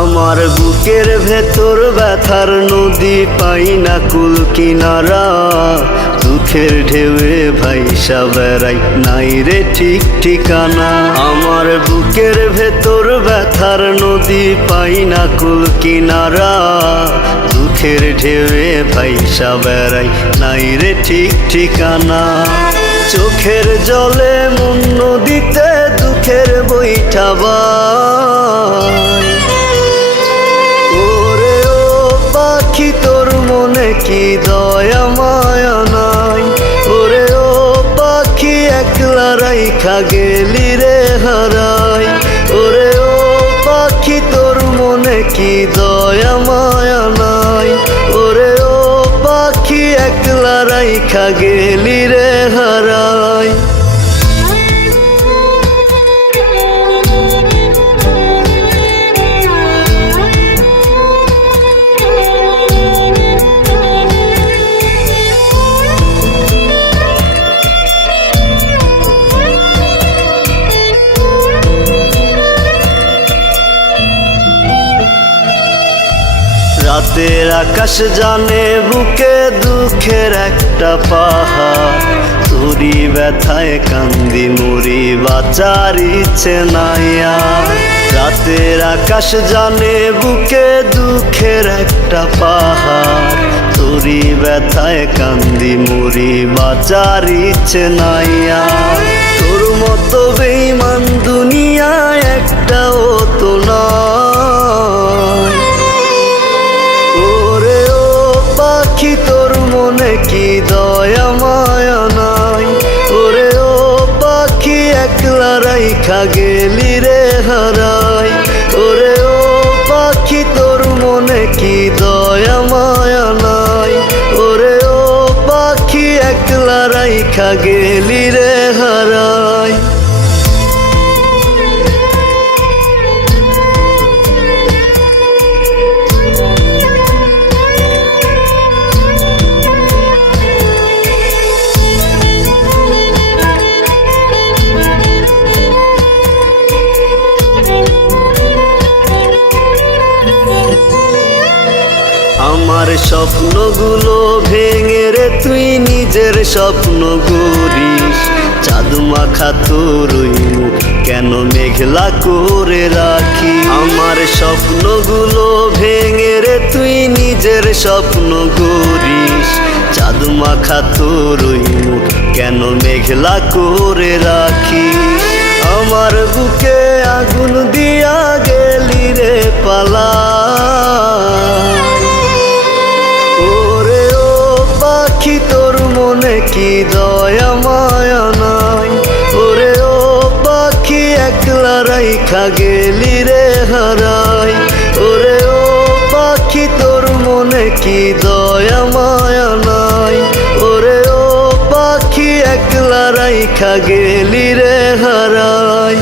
আমার বুকের ভেতর ব্যথার নদী পাই না কুল কিনারা। দুঃখের ঢেউয়ে ভাইসা বেড়াই, নাই রে ঠিক ঠিকানা। আমার বুকের ভেতর ব্যথার নদী পাই না কুল কিনারা। দুঃখের ঢেউয়ে ভাইসা বেড়াই, নাই রে ঠিক ঠিকানা। চোখের জলে মন নদীতে দুঃখের বৈঠাবা দয়া মায়া নাই ওরে ও পাখি, একলা রাইখা গেলি রে হারাই। ওরে ও পাখি, তোর মনে কি মায়া নাই ওরে ও পাখি, একলা রাইখা গেলি রে হারাই। রাতের আকাশ জানে বুকে দুঃখের একটা পাহাড়। তুরি ব্যথায় কান্দি, মুড়ি বাঁচার ইচ্ছে নাইয়া রাতের আকাশ জানে বুকে দুঃখের একটা পাহাড়। তুরি ব্যথায় কান্দি, মুড়ি বাঁচার ইচ্ছে নাইয়া তোর মতো বেইমান পাখি তোর মনে কি দয়া, মায়া নাই। ওরে ও পাখি, একলা রাইখা গেলি রে হারাই। ওরে ও পাখি, তোর মনে কি দয়া, মায়া নাই। ওরে ও পাখি, একলা রাইখা গেলি আমার স্বপ্নগুলো ভেঙে রে, তুই নিজের স্বপ্ন গড়িস। চাঁদ মাখা তোর কেন মেঘলা করে রাখি আমার স্বপ্নগুলো ভেঙে রে, তুই নিজের স্বপ্ন গড়িস। চাঁদ মাখা তোর কেন মেঘলা করে রাখি আমার বুকে আগুন দিয়া গেলি রে পালা। রাইখা গেলি রে হারাই। ওরে ও পাখি, তোর মনে কি দয়া, মায়া নাই? ওরে ও পাখি, একলা রাইখা গেলি রে হারাই।